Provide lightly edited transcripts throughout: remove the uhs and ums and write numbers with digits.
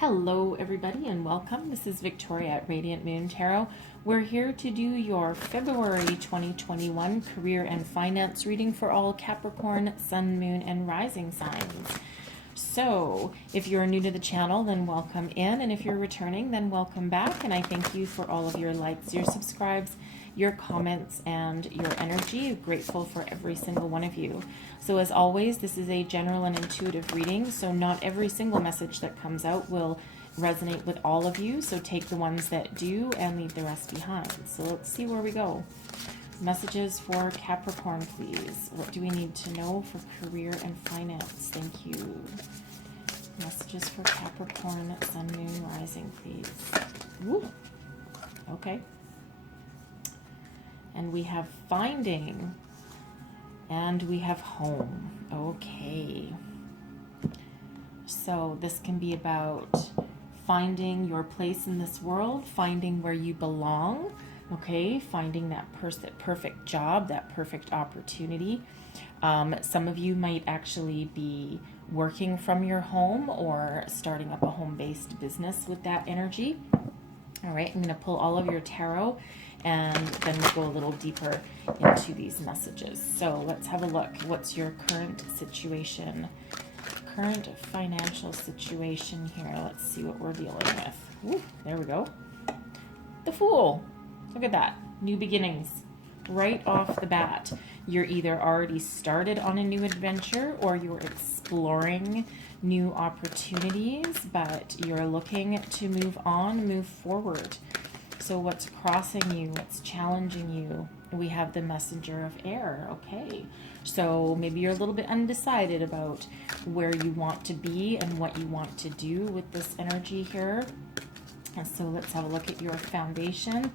Hello everybody and welcome. This is Victoria at Radiant Moon Tarot. We're here to do your February 2021 career and finance reading for all Capricorn, Sun, Moon, and Rising signs. So if you're new to the channel, then welcome in, and if you're returning, then welcome back. And I thank you for all of your likes, your subscribes, your comments, and your energy. Grateful for every single one of you. So as always, this is a general and intuitive reading, so not every single message that comes out will resonate with all of you. So take the ones that do and leave the rest behind. So let's see where we go. Messages for Capricorn, please. What do we need to know for career and finance? Thank you. Messages for Capricorn, Sun, Moon, Rising, please. Woo. Okay. And we have finding, and we have home. Okay. So this can be about finding your place in this world, finding where you belong, okay? Finding that perfect job, that perfect opportunity. Some of you might actually be working from your home or starting up a home-based business with that energy. All right, I'm going to pull all of your tarot, and then we'll go a little deeper into these messages. So let's have a look. What's your current situation? Current financial situation here. Let's see what we're dealing with. Ooh, there we go. The Fool. Look at that. New beginnings. Right off the bat. You're either already started on a new adventure or you're exploring new opportunities, but you're looking to move on, move forward. So what's crossing you? What's challenging you? We have the Messenger of Air. Okay. So maybe you're a little bit undecided about where you want to be and what you want to do with this energy here. And so let's have a look at your foundation.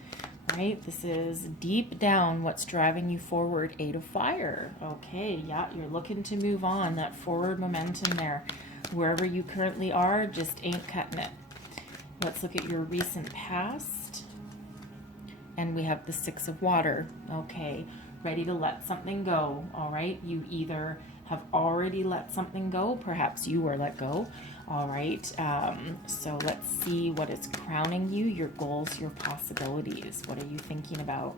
Right, this is deep down what's driving you forward. Eight of Fire. Okay, yeah, you're looking to move on. That forward momentum there. Wherever you currently are, just ain't cutting it. Let's look at your recent past. And we have the Six of Water. Okay, ready to let something go. All right, you either have already let something go, perhaps you were let go. All right, so let's see what is crowning you, your goals, your possibilities. What are you thinking about?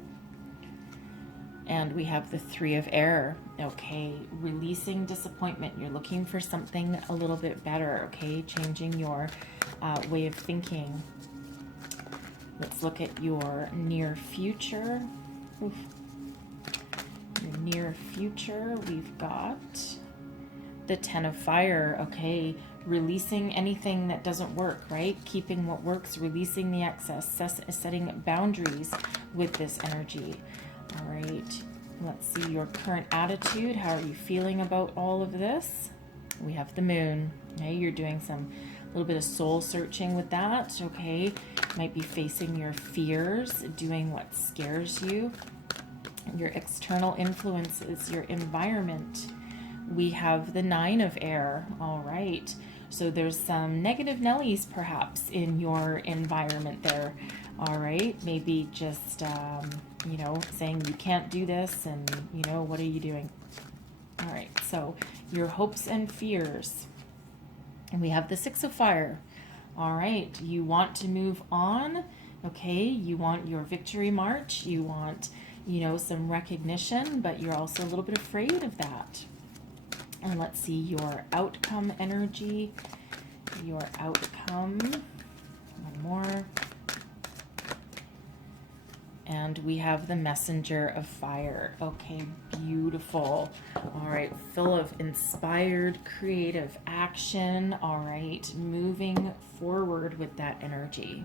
And we have the Three of Air. Okay, releasing disappointment. You're looking for something a little bit better, okay? Changing your way of thinking. Let's look at your near future. Oof. Your near future, we've got the Ten of Fire. Okay, releasing anything that doesn't work, right? Keeping what works, releasing the excess, setting boundaries with this energy. All right, let's see your current attitude. How are you feeling about all of this? We have the Moon. Okay, you're doing a little bit of soul searching with that. Okay, might be facing your fears, doing what scares you. Your external influences, your environment. We have the Nine of Air. All right. So there's some negative Nellies perhaps in your environment there. All right. Maybe just, you know, saying you can't do this and, you know, what are you doing? All right. So your hopes and fears. And we have the Six of Fire. All right. You want to move on. Okay. You want your victory march. You want, you know, some recognition, but you're also a little bit afraid of that. And let's see your outcome energy, your outcome. One more. And we have the Messenger of Fire. Okay, beautiful. All right, full of inspired, creative action. All right, moving forward with that energy.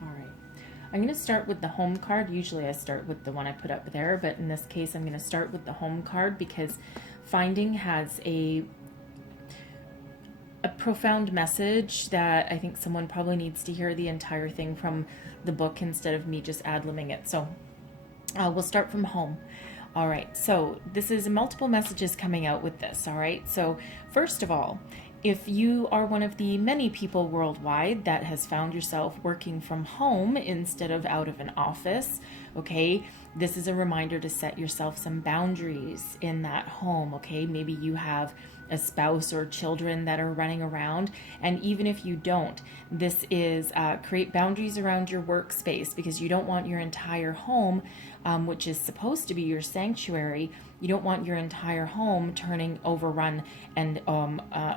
All right. I'm going to start with the home card. Usually I start with the one I put up there, but in this case I'm going to start with the home card because finding has a profound message that I think someone probably needs to hear the entire thing from the book instead of me just ad-libbing it. So we'll start from home. All right, so this is multiple messages coming out with this. All right, so first of all, if you are one of the many people worldwide that has found yourself working from home instead of out of an office, Okay, this is a reminder to set yourself some boundaries in that home. Okay, maybe you have a spouse or children that are running around, and even if you don't, this is create boundaries around your workspace, because you don't want your entire home, which is supposed to be your sanctuary, you don't want your entire home turning overrun and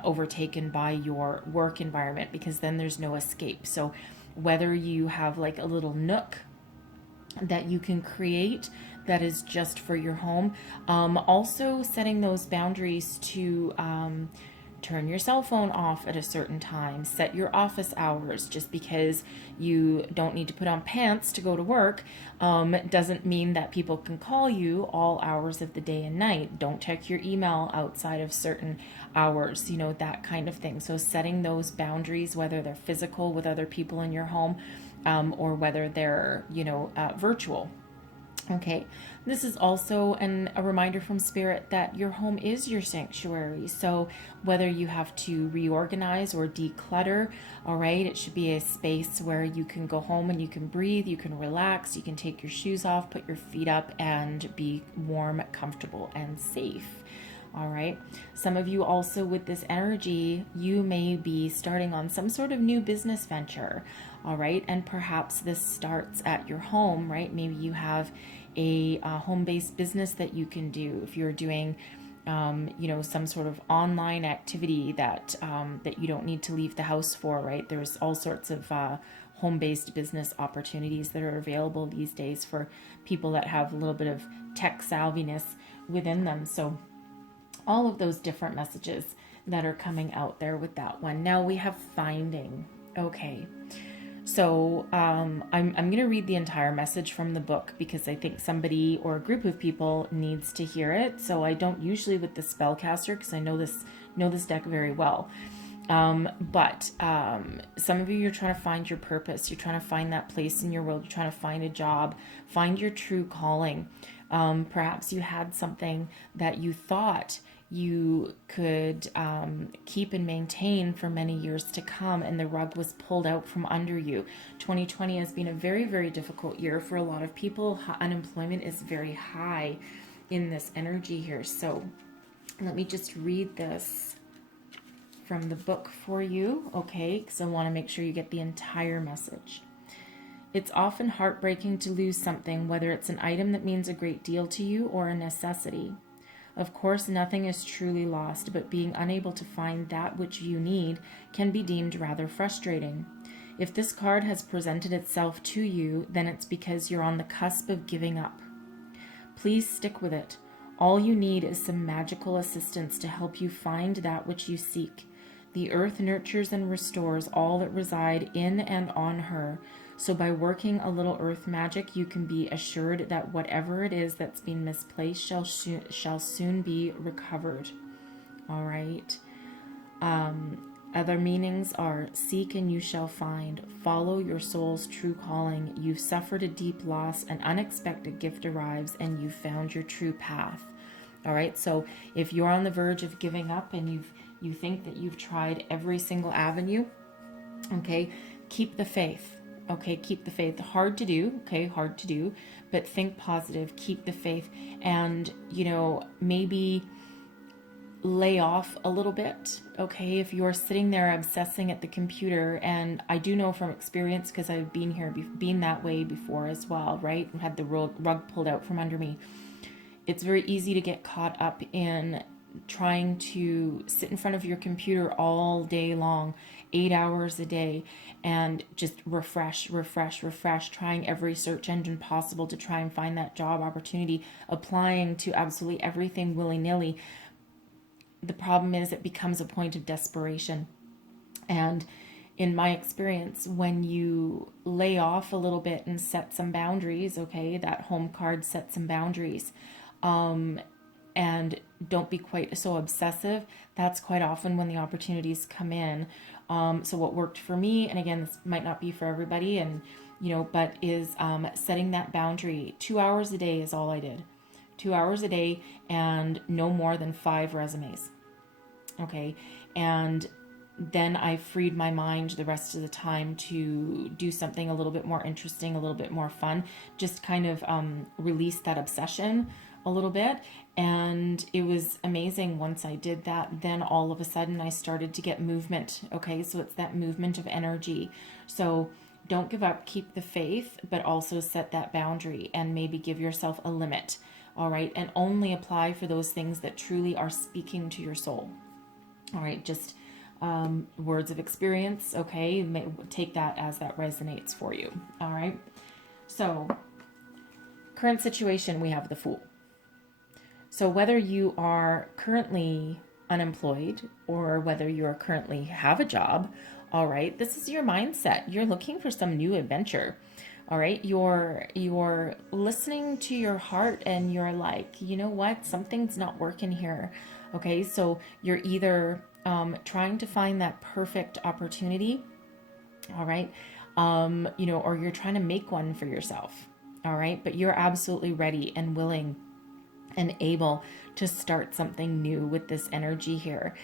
overtaken by your work environment, because then there's no escape. So whether you have like a little nook that you can create that is just for your home. Also setting those boundaries to turn your cell phone off at a certain time, set your office hours. Just because you don't need to put on pants to go to work doesn't mean that people can call you all hours of the day and night. Don't check your email outside of certain hours, you know, that kind of thing. So setting those boundaries, whether they're physical with other people in your home, or whether they're, you know, virtual. Okay, this is also a reminder from Spirit that your home is your sanctuary. So whether you have to reorganize or declutter, all right, it should be a space where you can go home and you can breathe, you can relax, you can take your shoes off, put your feet up, and be warm, comfortable, and safe. All right. Some of you also with this energy, you may be starting on some sort of new business venture. All right. And perhaps this starts at your home, right? Maybe you have a home-based business that you can do. If you're doing, you know, some sort of online activity that you don't need to leave the house for, right? There's all sorts of home-based business opportunities that are available these days for people that have a little bit of tech savviness within them. So all of those different messages that are coming out there with that one. Now we have finding. Okay. So I'm going to read the entire message from the book, because I think somebody or a group of people needs to hear it. So I don't usually with the spellcaster, because I know this deck very well. But some of you, you're trying to find your purpose. You're trying to find that place in your world. You're trying to find a job, find your true calling. Perhaps you had something that you thought you could keep and maintain for many years to come, and the rug was pulled out from under you. 2020 has been a very, very difficult year for a lot of people. Unemployment is very high in this energy here. So let me just read this from the book for you, okay? Because I want to make sure you get the entire message. It's often heartbreaking to lose something, whether it's an item that means a great deal to you or a necessity. Of course, nothing is truly lost, but being unable to find that which you need can be deemed rather frustrating. If this card has presented itself to you, then it's because you're on the cusp of giving up. Please stick with it. All you need is some magical assistance to help you find that which you seek. The earth nurtures and restores all that reside in and on her. So by working a little earth magic, you can be assured that whatever it is that's been misplaced shall soon be recovered. All right. Other meanings are: seek and you shall find. Follow your soul's true calling. You've suffered a deep loss, an unexpected gift arrives, and you've found your true path. All right. So if you're on the verge of giving up and you think that you've tried every single avenue, okay, keep the faith. Okay, keep the faith. Hard to do, okay, hard to do, but think positive, keep the faith, and, you know, maybe lay off a little bit, okay? If you're sitting there obsessing at the computer, and I do know from experience, because I've been that way before as well, right? Had the rug pulled out from under me. It's very easy to get caught up in trying to sit in front of your computer all day long, 8 hours a day, and just refresh, trying every search engine possible to try and find that job opportunity, applying to absolutely everything willy-nilly. The problem is it becomes a point of desperation. And in my experience, when you lay off a little bit and set some boundaries, okay, that home card sets some boundaries, and don't be quite so obsessive, that's quite often when the opportunities come in. So what worked for me, and again, this might not be for everybody, and but is setting that boundary. 2 hours a day is all I did. 2 hours a day, and no more than 5 resumes. Okay, and then I freed my mind the rest of the time to do something a little bit more interesting, a little bit more fun, just kind of release that obsession a little bit. And it was amazing. Once I did that, then all of a sudden I started to get movement. Okay, so it's that movement of energy. So don't give up, keep the faith, but also set that boundary and maybe give yourself a limit. All right, and only apply for those things that truly are speaking to your soul. All right, just words of experience. Okay, take that as that resonates for you. All right, so current situation, we have the Fool. So whether you are currently unemployed or whether you are currently have a job, all right, this is your mindset. You're looking for some new adventure. All right, you're listening to your heart and you're like, you know what, something's not working here. Okay, so you're either trying to find that perfect opportunity, all right, or you're trying to make one for yourself. All right, but you're absolutely ready and willing and able to start something new with this energy here.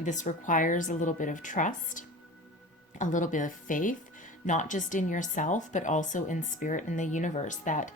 This requires a little bit of trust, a little bit of faith, not just in yourself, but also in spirit and the universe, that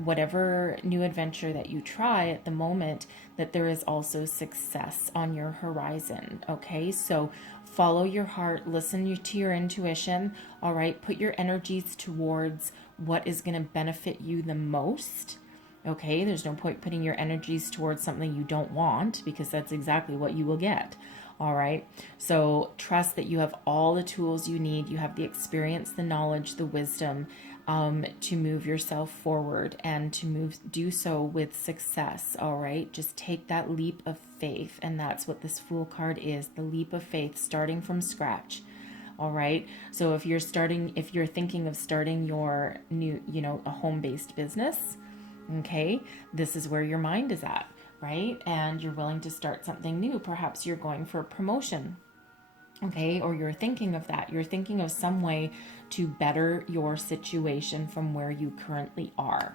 whatever new adventure that you try at the moment, that there is also success on your horizon. Okay, so follow your heart, listen to your intuition. All right, put your energies towards what is going to benefit you the most. Okay, there's no point putting your energies towards something you don't want, because that's exactly what you will get. All right, so trust that you have all the tools you need. You have the experience, the knowledge, the wisdom to move yourself forward and to do so with success. All right, just take that leap of faith, and that's what this Fool card is, the leap of faith, starting from scratch. All right, so if you're thinking of starting your new, a home-based business, okay, this is where your mind is at, right? And you're willing to start something new. Perhaps you're going for a promotion, okay, or you're thinking of that. You're thinking of some way to better your situation from where you currently are.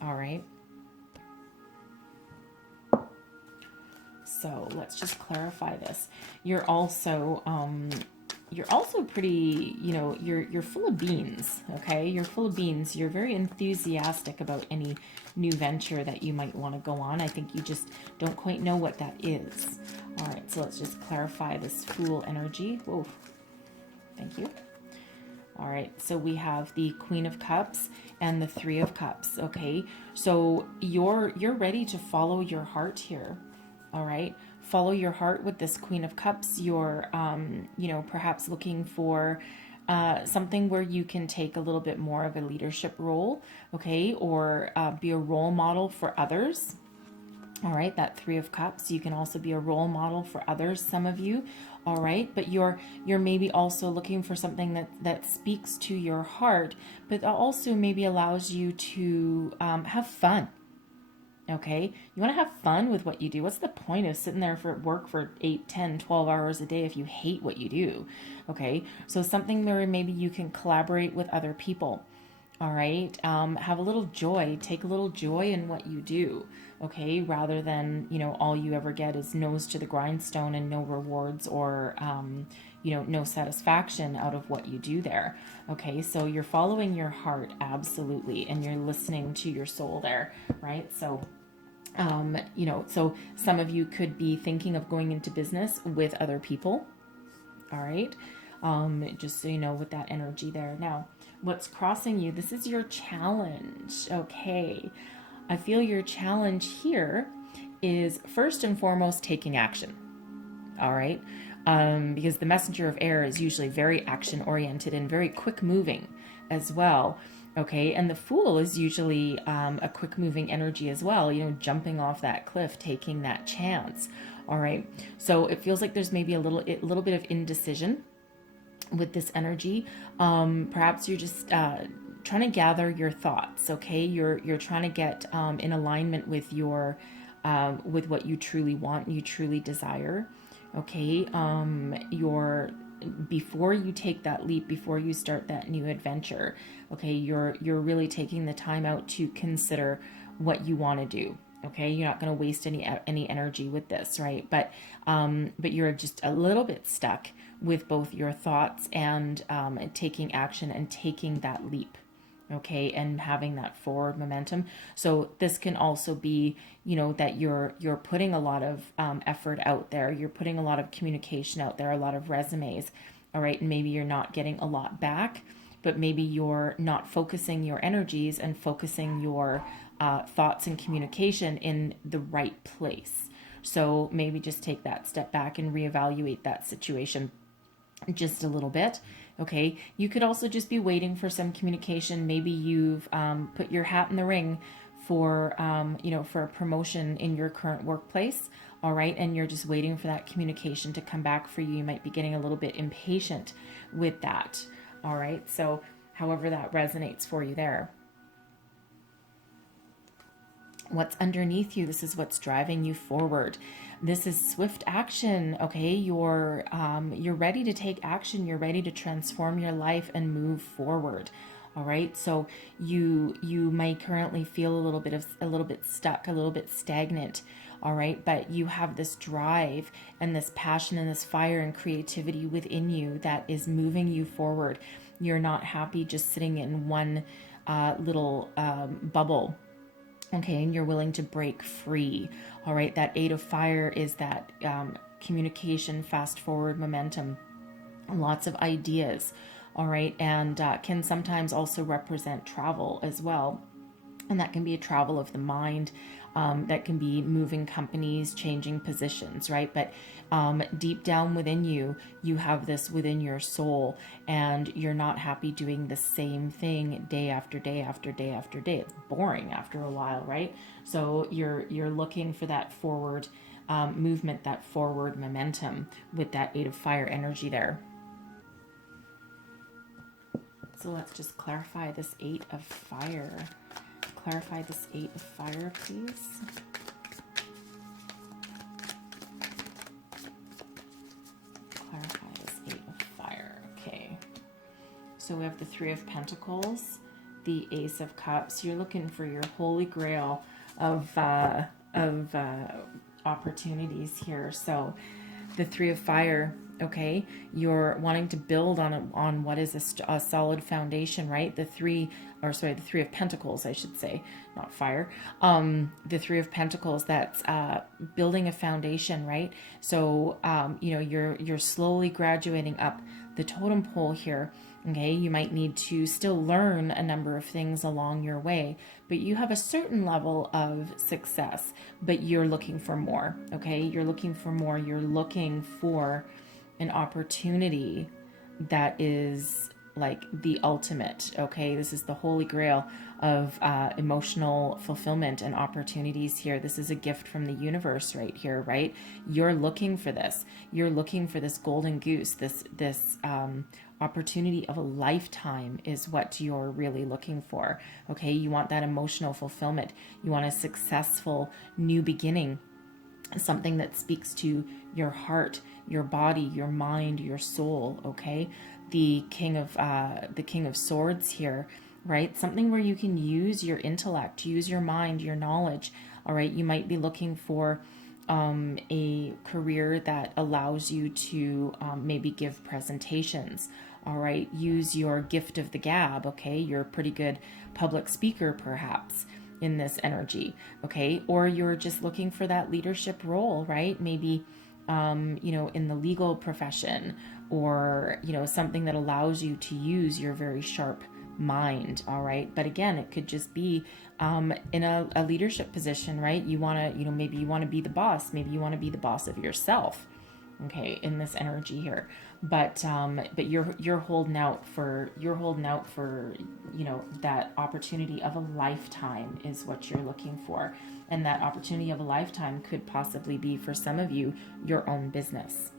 All right. So let's just clarify this. You're also pretty, you're full of beans, okay? You're full of beans. You're very enthusiastic about any new venture that you might want to go on. I think you just don't quite know what that is. All right, so let's just clarify this Fool energy. Whoa, thank you. All right, so we have the Queen of Cups and the Three of Cups, okay? So you're ready to follow your heart here, all right? Follow your heart with this Queen of Cups. You're, perhaps looking for something where you can take a little bit more of a leadership role, okay, or be a role model for others. All right, that Three of Cups. You can also be a role model for others, some of you. All right, but you're maybe also looking for something that speaks to your heart, but also maybe allows you to have fun. Okay, you want to have fun with what you do. What's the point of sitting there for work for 8, 10, 12 hours a day if you hate what you do? Okay, so something where maybe you can collaborate with other people. All right, have a little joy, take a little joy in what you do. Okay, rather than, all you ever get is nose to the grindstone and no rewards or, no satisfaction out of what you do there. Okay, so you're following your heart, absolutely, and you're listening to your soul there, right? So, so some of you could be thinking of going into business with other people. All right, just so you know, with that energy there. Now, what's crossing you, this is your challenge. Okay, I feel your challenge here is first and foremost taking action. All right, because the messenger of air is usually very action oriented and very quick moving as well. Okay, and the Fool is usually a quick moving energy as well, jumping off that cliff, taking that chance. All right, so it feels like there's maybe a little bit of indecision with this energy. Perhaps you're just trying to gather your thoughts. Okay, you're trying to get in alignment with your with what you truly want, you truly desire. Okay, before you take that leap, before you start that new adventure, okay, you're really taking the time out to consider what you want to do. Okay, you're not going to waste any energy with this, right? But but you're just a little bit stuck with both your thoughts and taking action and taking that leap. Okay, and having that forward momentum. So this can also be, that you're putting a lot of effort out there. You're putting a lot of communication out there, a lot of resumes. All right, and maybe you're not getting a lot back, but maybe you're not focusing your energies and focusing your thoughts and communication in the right place. So maybe just take that step back and reevaluate that situation just a little bit. Okay, you could also just be waiting for some communication. Maybe you've put your hat in the ring for for a promotion in your current workplace. All right, and you're just waiting for that communication to come back for you. You might be getting a little bit impatient with that. All right, so however that resonates for you there. What's underneath you? This is what's driving you forward. This is swift action. Okay, you're ready to take action. You're ready to transform your life and move forward. All right, so you might currently feel a little bit stuck, a little bit stagnant. All right, but you have this drive and this passion and this fire and creativity within you that is moving you forward. You're not happy just sitting in one little bubble. Okay, and you're willing to break free. All right, that 8 of fire is that communication, fast forward momentum, lots of ideas. All right, and can sometimes also represent travel as well. And that can be a travel of the mind. That can be moving companies, changing positions, right? But deep down within you, you have this within your soul, and you're not happy doing the same thing day after day after day after day. It's boring after a while, right? So you're looking for that forward movement, that forward momentum with that 8 of fire energy there. So let's just clarify this 8 of fire. Clarify this 8 of fire, please. Clarify this 8 of fire. Okay. So we have the 3 of Pentacles, the Ace of Cups. You're looking for your holy grail of opportunities here. So the 3 of Fire. Okay, you're wanting to build on what is a solid foundation, right? The 3 of Pentacles, I should say, not fire. The 3 of Pentacles, that's building a foundation, right? So you're slowly graduating up the totem pole here. Okay, you might need to still learn a number of things along your way, but you have a certain level of success, but you're looking for more. Okay, you're looking for more. You're looking for an opportunity that is like the ultimate. Okay, this is the holy grail of emotional fulfillment and opportunities here. This is a gift from the universe right here, right? You're looking for this. You're looking for this golden goose, this opportunity of a lifetime is what you're really looking for. Okay, you want that emotional fulfillment. You want a successful new beginning, something that speaks to your heart, your body, your mind, your soul. Okay, the King of Swords here, right? Something where you can use your intellect, use your mind, your knowledge. All right, you might be looking for a career that allows you to maybe give presentations. All right, use your gift of the gab. Okay, you're a pretty good public speaker, perhaps, in this energy. Okay, or you're just looking for that leadership role, right? Maybe in the legal profession, or something that allows you to use your very sharp mind. All right, but again, it could just be in a leadership position, right? You want to maybe you want to be the boss, maybe you want to be the boss of yourself. Okay, in this energy here, but you're holding out for that opportunity of a lifetime is what you're looking for. And that opportunity of a lifetime could possibly be, for some of you, your own business.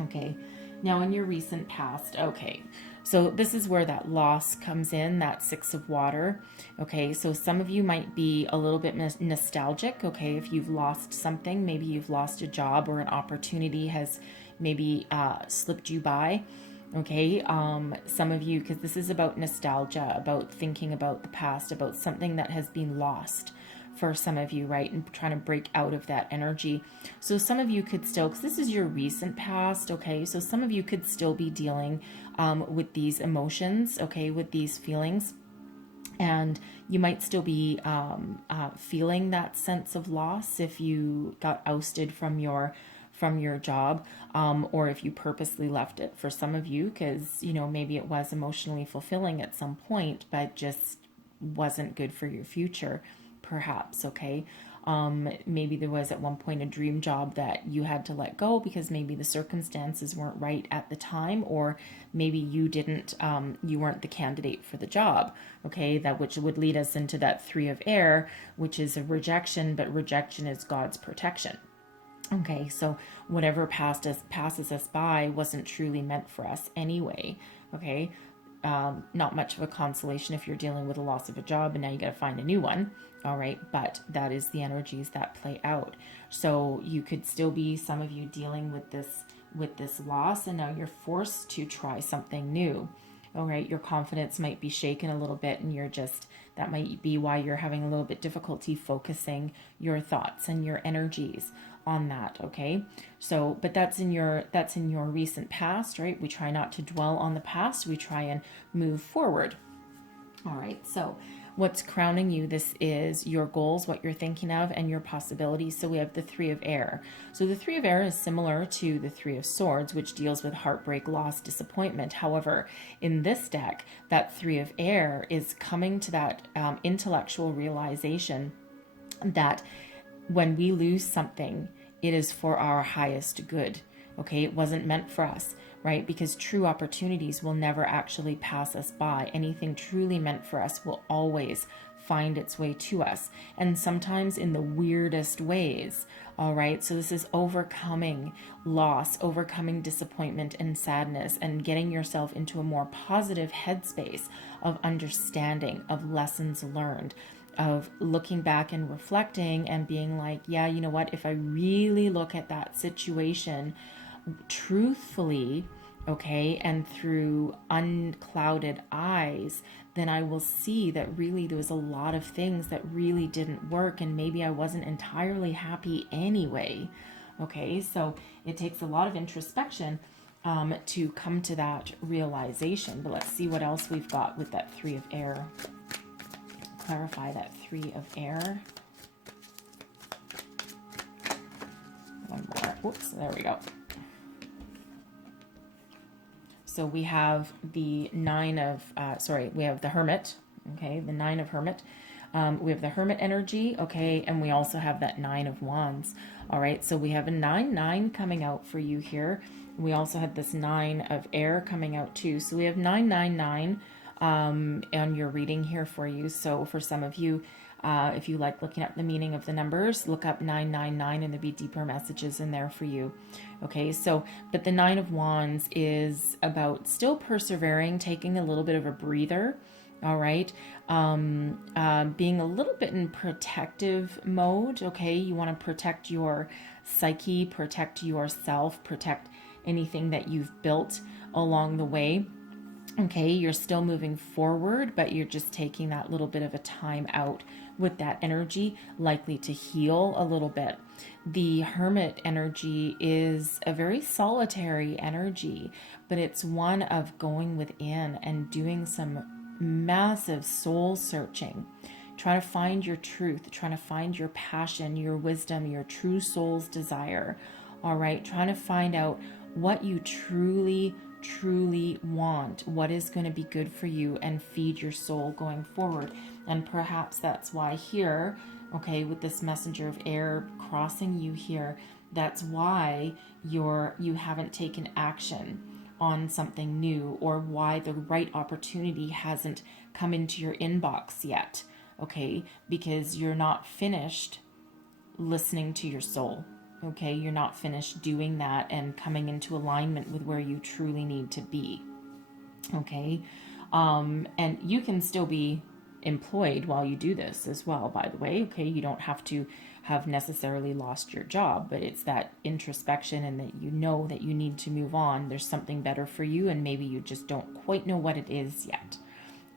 Okay, now in your recent past, okay, so this is where that loss comes in, that 6 of water. Okay, so some of you might be a little bit nostalgic. Okay, if you've lost something, maybe you've lost a job, or an opportunity has maybe slipped you by. Okay, some of you, because this is about nostalgia, about thinking about the past, about something that has been lost. for some of you, right? And trying to break out of that energy. So some of you could still, because this is your recent past, okay? So some of you could still be dealing with these emotions, okay, with these feelings. And you might still be feeling that sense of loss if you got ousted from your job, or if you purposely left it, for some of you, because maybe it was emotionally fulfilling at some point but just wasn't good for your future, perhaps. Okay, maybe there was at one point a dream job that you had to let go because maybe the circumstances weren't right at the time, or maybe you weren't the candidate for the job. Okay, which would lead us into that 3 of air, which is a rejection, but rejection is God's protection. Okay, so whatever passes us by wasn't truly meant for us anyway. Okay, not much of a consolation if you're dealing with a loss of a job and now you got to find a new one. All right, but that is the energies that play out. So you could still be, some of you, dealing with this loss, and now you're forced to try something new. All right, your confidence might be shaken a little bit, and that might be why you're having a little bit difficulty focusing your thoughts and your energies on that. Okay, so but that's in your recent past, right? We try not to dwell on the past, we try and move forward. All right, so what's crowning you, this is your goals, what you're thinking of, and your possibilities. So we have the 3 of air. So the 3 of air is similar to the 3 of swords, which deals with heartbreak, loss, disappointment. However, in this deck, that 3 of air is coming to that intellectual realization that when we lose something, it is for our highest good. Okay, it wasn't meant for us, right? Because true opportunities will never actually pass us by. Anything truly meant for us will always find its way to us, and sometimes in the weirdest ways. All right, so this is overcoming loss, overcoming disappointment and sadness, and getting yourself into a more positive headspace of understanding, of lessons learned, of looking back and reflecting and being like, yeah, you know what, if I really look at that situation truthfully, okay, and through unclouded eyes, then I will see that really there was a lot of things that really didn't work, and maybe I wasn't entirely happy anyway. Okay, so it takes a lot of introspection to come to that realization. But let's see what else we've got with that 3 of air. Clarify that 3 of air. One more. Whoops, there we go. So we have the 9 of, we have the Hermit, okay, the 9 of Hermit. We have the Hermit energy, okay, and we also have that 9 of Wands. All right, so we have a 9 coming out for you here. We also had this 9 of air coming out too. So we have 999 on your reading here for you. So for some of you, if you like looking at the meaning of the numbers, look up 999 and there'll be deeper messages in there for you. Okay, so, but the 9 of Wands is about still persevering, taking a little bit of a breather. All right, being a little bit in protective mode. Okay, you want to protect your psyche, protect yourself, protect anything that you've built along the way. Okay, you're still moving forward, but you're just taking that little bit of a time out with that energy, likely to heal a little bit. The Hermit energy is a very solitary energy, but it's one of going within and doing some massive soul searching, trying to find your truth, trying to find your passion, your wisdom, your true soul's desire. All right, trying to find out what you truly want, what is going to be good for you and feed your soul going forward. And perhaps that's why here, okay, with this messenger of air crossing you here, that's why you haven't taken action on something new, or why the right opportunity hasn't come into your inbox yet. Okay, because you're not finished listening to your soul. Okay, you're not finished doing that and coming into alignment with where you truly need to be. Okay, and you can still be employed while you do this as well, by the way. Okay, you don't have to have necessarily lost your job, but it's that introspection and that you know that you need to move on. There's something better for you, and maybe you just don't quite know what it is yet.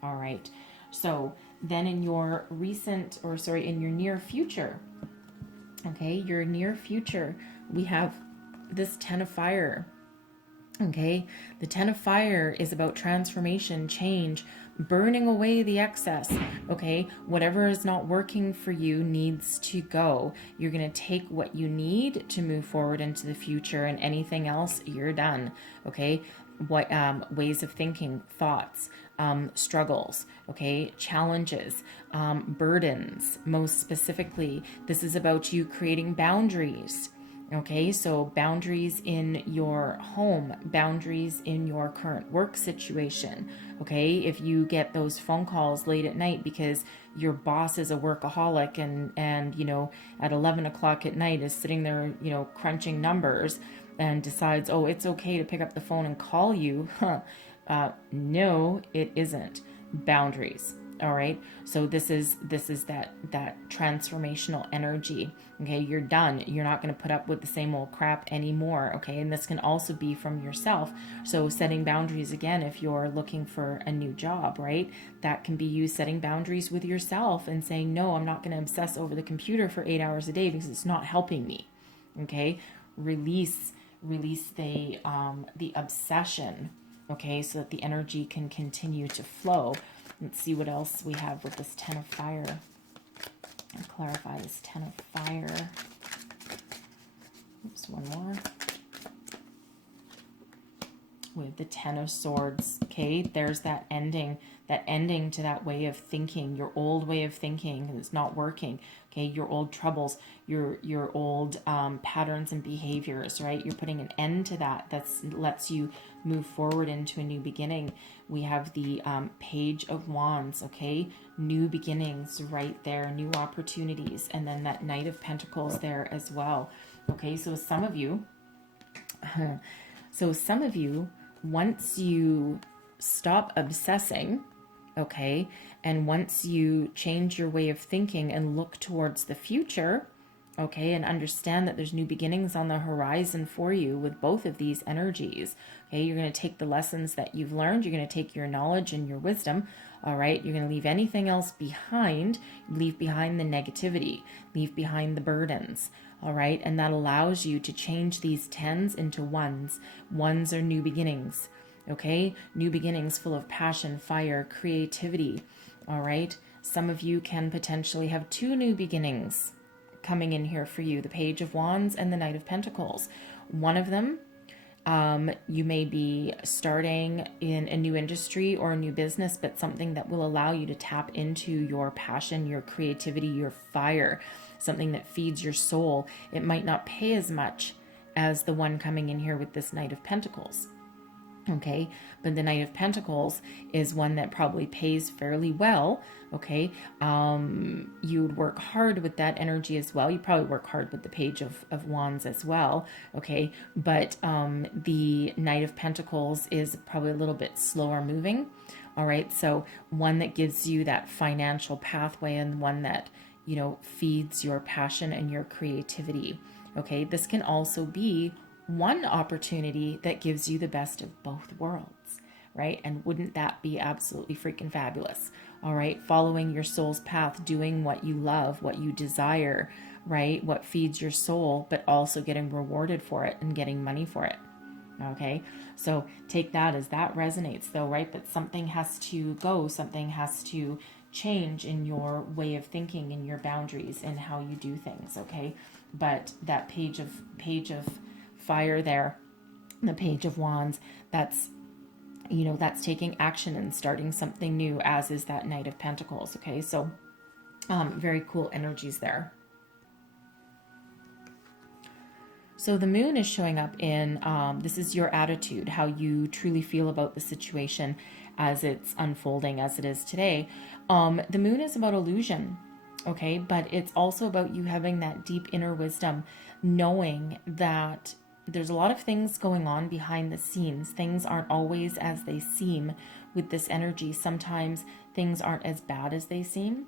All right, So then in your in your near future, okay, your near future, we have this 10 of fire. Okay, the 10 of fire is about transformation, change, burning away the excess. Okay, whatever is not working for you needs to go. You're going to take what you need to move forward into the future, and anything else, you're done. Okay, what ways of thinking, thoughts, struggles, okay, challenges, burdens. Most specifically, this is about you creating boundaries. Okay, so boundaries in your home, boundaries in your current work situation. Okay, if you get those phone calls late at night because your boss is a workaholic and you know, at 11 o'clock at night is sitting there, you know, crunching numbers and decides, oh, it's okay to pick up the phone and call you. No, it isn't. Boundaries. All right, so this is that transformational energy. Okay, you're done. You're not going to put up with the same old crap anymore. Okay, and this can also be from yourself. So setting boundaries, again, if you're looking for a new job, right, that can be you setting boundaries with yourself and saying, no, I'm not going to obsess over the computer for 8 hours a day because it's not helping me. Okay, release the obsession. Okay, so that the energy can continue to flow. Let's see what else we have with this 10 of fire. And clarify this 10 of fire. Oops, one more. With the 10 of swords. Okay, there's that ending to that way of thinking, your old way of thinking is not working. Okay, your old troubles, your old patterns and behaviors, right? You're putting an end to that. That lets you move forward into a new beginning. We have the Page of Wands, okay? New beginnings right there, new opportunities, and then that Knight of Pentacles there as well. Okay, so some of you, once you stop obsessing, okay, and once you change your way of thinking and look towards the future, okay, and understand that there's new beginnings on the horizon for you with both of these energies, okay, you're going to take the lessons that you've learned, you're going to take your knowledge and your wisdom, all right, you're going to leave anything else behind, leave behind the negativity, leave behind the burdens, all right, and that allows you to change these 10s into 1s. 1s are new beginnings. Okay, new beginnings full of passion, fire, creativity. All right, some of you can potentially have 2 new beginnings coming in here for you, the Page of Wands and the Knight of Pentacles. One of them, you may be starting in a new industry or a new business, but something that will allow you to tap into your passion, your creativity, your fire, something that feeds your soul. It might not pay as much as the one coming in here with this Knight of Pentacles. Okay, but the Knight of Pentacles is one that probably pays fairly well. Okay, you would work hard with that energy as well. You probably work hard with the Page of Wands as well. Okay, but the Knight of Pentacles is probably a little bit slower moving. All right, so one that gives you that financial pathway and one that, you know, feeds your passion and your creativity. Okay, this can also be one opportunity that gives you the best of both worlds, right? And wouldn't that be absolutely freaking fabulous? All right, following your soul's path, doing what you love, what you desire, right? What feeds your soul, but also getting rewarded for it and getting money for it. Okay, so take that as that resonates though, right? But something has to go, something has to change in your way of thinking, in your boundaries, and how you do things. Okay, but that page of fire there, the Page of Wands, that's, you know, that's taking action and starting something new, as is that Knight of Pentacles. Okay, so very cool energies there. So the moon is showing up in, this is your attitude, how you truly feel about the situation as it's unfolding, as it is today. The moon is about illusion, okay, but it's also about you having that deep inner wisdom, knowing that there's a lot of things going on behind the scenes. Things aren't always as they seem with this energy. Sometimes things aren't as bad as they seem.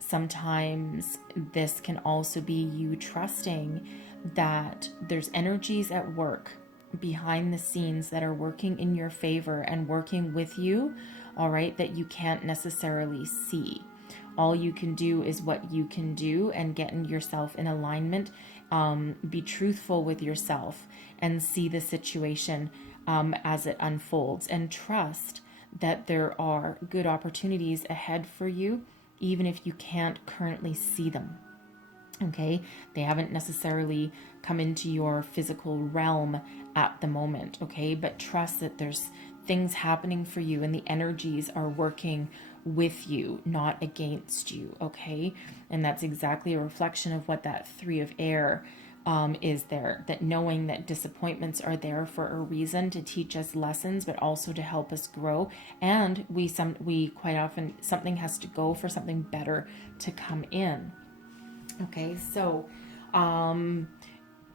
Sometimes this can also be you trusting that there's energies at work, behind the scenes that are working in your favor and working with you, all right, that you can't necessarily see. All you can do is what you can do and getting yourself in alignment. Be truthful with yourself and see the situation as it unfolds, and trust that there are good opportunities ahead for you, even if you can't currently see them. Okay, they haven't necessarily come into your physical realm at the moment. Okay, but trust that there's things happening for you and the energies are working with you, not against you. Okay, and that's exactly a reflection of what that Three of Air is there. That knowing that disappointments are there for a reason, to teach us lessons, but also to help us grow. And we quite often, something has to go for something better to come in. Okay, so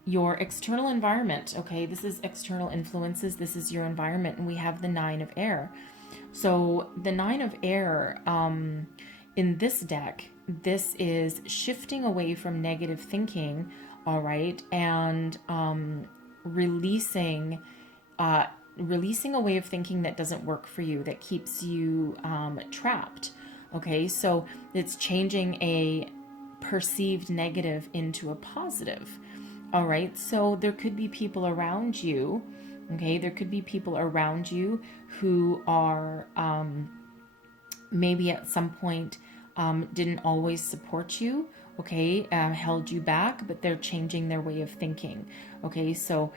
your external environment, okay, this is external influences, this is your environment, and we have the Nine of Air. So the Nine of Air in this deck, this is shifting away from negative thinking, all right, and releasing a way of thinking that doesn't work for you, that keeps you trapped. Okay, so it's changing a perceived negative into a positive. All right, so there could be people around you. Okay, there could be people around you who are maybe at some point didn't always support you. Okay, held you back, but they're changing their way of thinking. Okay, so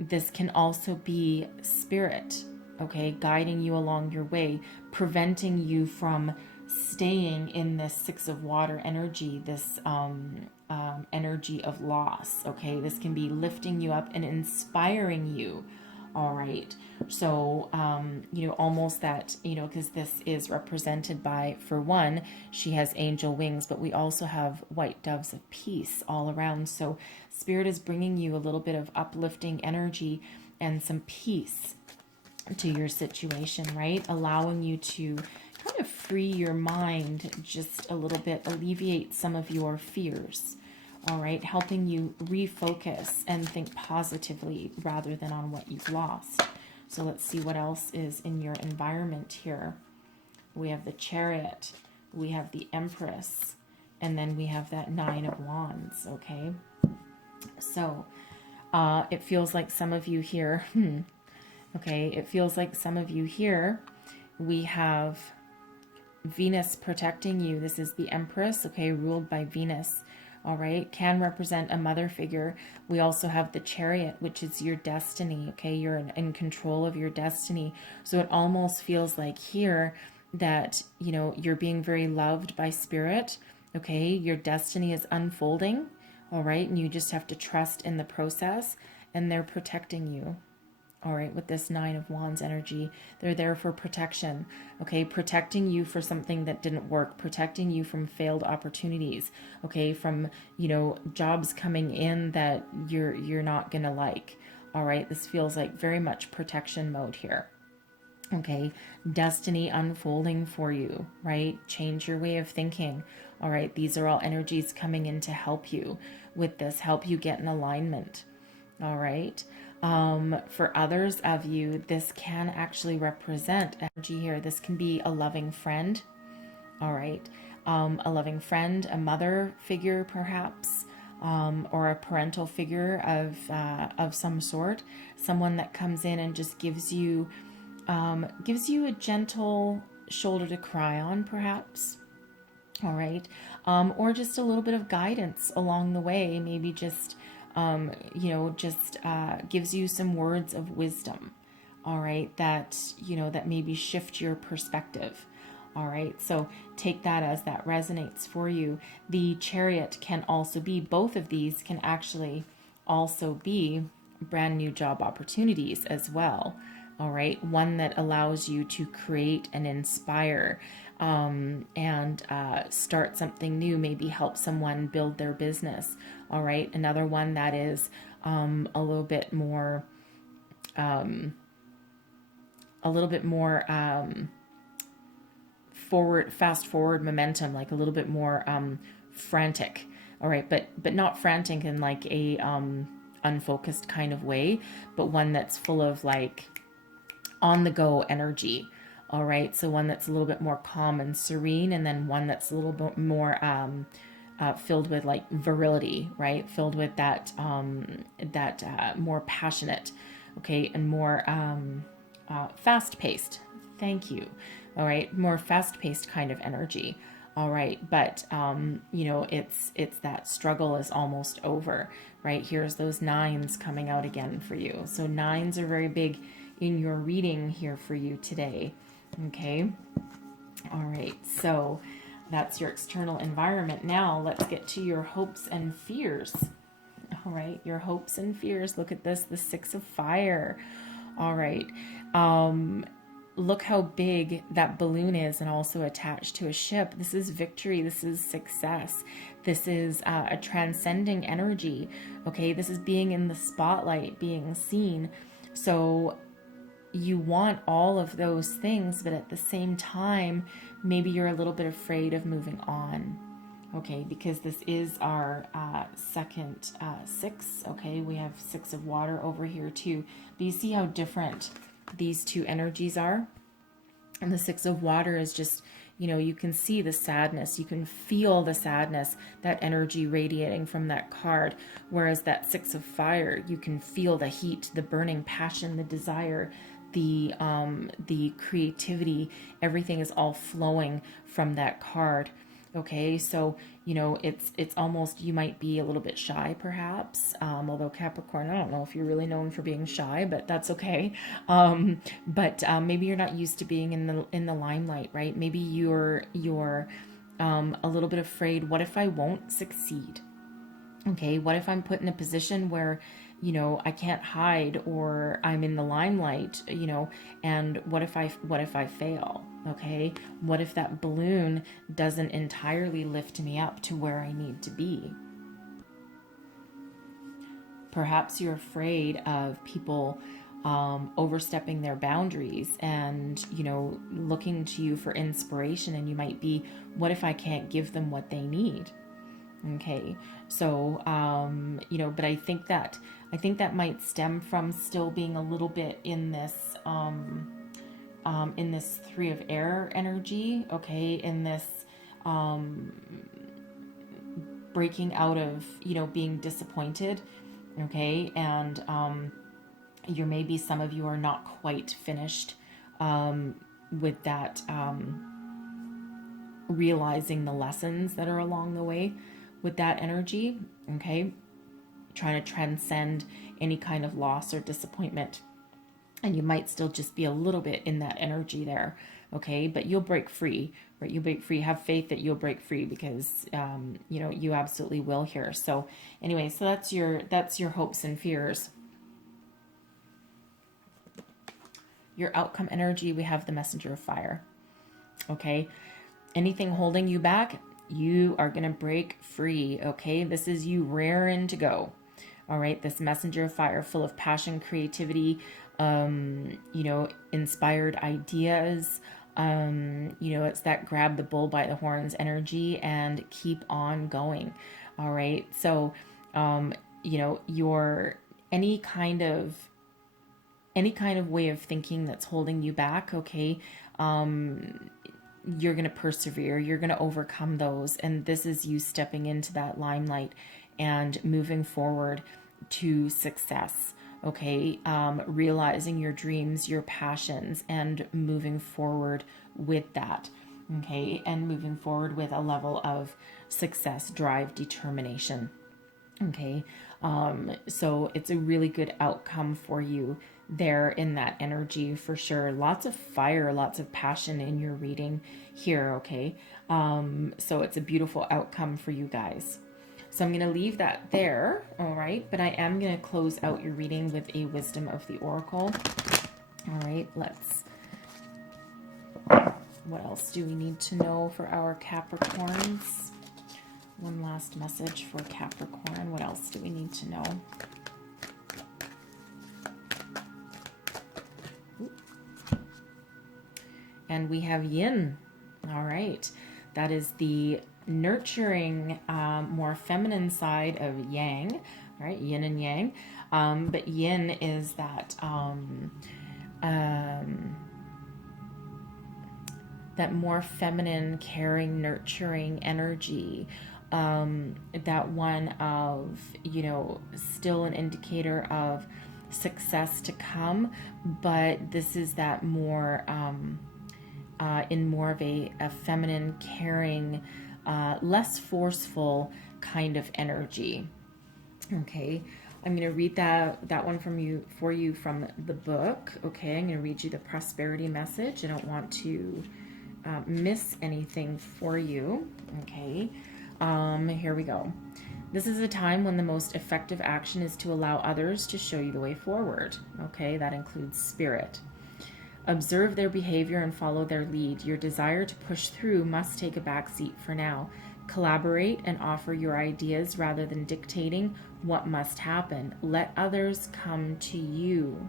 this can also be spirit, okay, guiding you along your way, preventing you from staying in this Six of Water energy, this energy of loss. Okay, this can be lifting you up and inspiring you. All right, so almost that, because this is represented by, for one, she has angel wings, but we also have white doves of peace all around. So spirit is bringing you a little bit of uplifting energy and some peace to your situation, right? Allowing you to kind of free your mind just a little bit, alleviate some of your fears. All right, helping you refocus and think positively rather than on what you've lost. So let's see what else is in your environment here. We have the Chariot, we have the Empress, and then we have that Nine of Wands, okay? So it feels like some of you here, okay, it feels like some of you here, we have Venus protecting you. This is the Empress, okay, ruled by Venus. All right, can represent a mother figure. We also have the Chariot, which is your destiny. Okay, you're in control of your destiny. So it almost feels like here that, you're being very loved by spirit. Okay, your destiny is unfolding. All right, and you just have to trust in the process, and they're protecting you. All right, with this Nine of Wands energy, they're there for protection, okay? Protecting you for something that didn't work, protecting you from failed opportunities, okay? From, jobs coming in that you're not gonna like, all right? This feels like very much protection mode here, okay? Destiny unfolding for you, right? Change your way of thinking, all right? These are all energies coming in to help you with this, help you get in alignment, all right? For others of you, this can actually represent energy here. This can be a loving friend, all right? A loving friend, a mother figure perhaps, or a parental figure of some sort. Someone that comes in and just gives you a gentle shoulder to cry on, perhaps. All right, or just a little bit of guidance along the way. Maybe just gives you some words of wisdom, all right, that, that maybe shift your perspective, all right, so take that as that resonates for you. The Chariot can also be, both of these can actually also be brand new job opportunities as well, all right, one that allows you to create and inspire, and start something new, maybe help someone build their business. All right, another one that is a little bit more fast forward momentum, like a little bit more frantic. All right, but not frantic in like a unfocused kind of way, but one that's full of like on the go energy. All right. So one that's a little bit more calm and serene, and then one that's a little bit more filled with like virility, right? Filled with that more passionate, okay, and more fast paced. Thank you. All right, more fast paced kind of energy. All right, but you know, it's that struggle is almost over, right? Here's those nines coming out again for you. So nines are very big in your reading here for you today. Okay. All right. So that's your external environment. Now let's get to your hopes and fears. All right. Your hopes and fears. Look at this, the Six of Fire. All right. Look how big that balloon is and also attached to a ship. This is victory. This is success. This is a transcending energy. Okay. This is being in the spotlight, being seen. So you want all of those things, but at the same time, maybe you're a little bit afraid of moving on. Okay, because this is our second six. Okay, we have Six of Water over here too. But you see how different these two energies are? And the Six of Water is just, you know, you can see the sadness. You can feel the sadness, that energy radiating from that card. Whereas that Six of Fire, you can feel the heat, the burning passion, the desire, the creativity. Everything is all flowing from that card. Okay, so, you know, it's almost, you might be a little bit shy perhaps, although Capricorn, I don't know if you're really known for being shy, but that's okay. But maybe you're not used to being in the limelight, right? Maybe you're a little bit afraid. What if I won't succeed? Okay, what if I'm put in a position where, you know, I can't hide, or I'm in the limelight, you know, and what if I fail? Okay, what if that balloon doesn't entirely lift me up to where I need to be? Perhaps you're afraid of people overstepping their boundaries and, you know, looking to you for inspiration, and you might be, what if I can't give them what they need? Okay, so you know, but I think that might stem from still being a little bit in this Three of Air energy. Okay, in this breaking out of, you know, being disappointed. Okay, and you're, maybe some of you are not quite finished with that, realizing the lessons that are along the way with that energy. Okay, trying to transcend any kind of loss or disappointment, and you might still just be a little bit in that energy there. Okay, but you'll break free, right? You break free. Have faith that you'll break free, because you know, you absolutely will here. So anyway, so that's your hopes and fears. Your outcome energy, we have the Messenger of Fire. Okay, anything holding you back, you are going to break free. Okay, this is you raring to go. All right, this Messenger of Fire, full of passion, creativity, you know, inspired ideas. You know, it's that grab the bull by the horns energy and keep on going. All right, so you know, your any kind of way of thinking that's holding you back, okay, you're going to persevere, you're going to overcome those, and this is you stepping into that limelight and moving forward to success. Okay, realizing your dreams, your passions, and moving forward with that. Okay, and moving forward with a level of success, drive, determination. Okay, so it's a really good outcome for you there in that energy for sure. Lots of fire, lots of passion in your reading here. Okay, so it's a beautiful outcome for you guys. So I'm going to leave that there, all right? But I am going to close out your reading with a Wisdom of the Oracle. All right, what else do we need to know for our Capricorns? One last message for Capricorn. What else do we need to know? And we have Yin. All right, that is the nurturing, more feminine side of Yang. right? Yin and yang. But yin is that that more feminine, caring, nurturing energy, that one of, you know, still an indicator of success to come, but this is that more in more of a feminine, caring, less forceful kind of energy. Okay, I'm going to read that one for you from the book. Okay, I'm going to read you the prosperity message. I don't want to miss anything for you. Okay, here we go. This is a time when the most effective action is to allow others to show you the way forward. Okay, that includes spirit. Observe their behavior and follow their lead. Your desire to push through must take a back seat for now. Collaborate and offer your ideas rather than dictating what must happen. Let others come to you.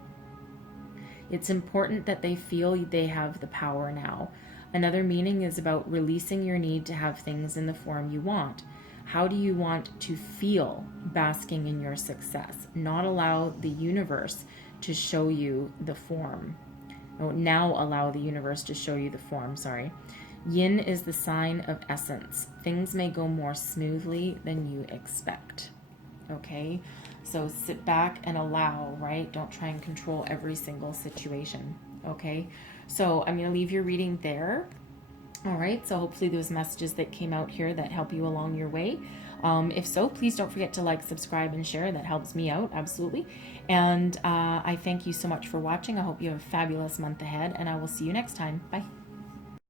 It's important that they feel they have the power now. Another meaning is about releasing your need to have things in the form you want. How do you want to feel basking in your success? Not allow the universe to show you the form. Oh, now allow the universe to show you the form, sorry. Yin is the sign of essence. Things may go more smoothly than you expect. Okay? So sit back and allow, right? Don't try and control every single situation. Okay? So I'm going to leave your reading there. All right, so hopefully those messages that came out here that help you along your way. If so, please don't forget to like, subscribe, and share. That helps me out, absolutely. And I thank you so much for watching. I hope you have a fabulous month ahead, and I will see you next time. Bye.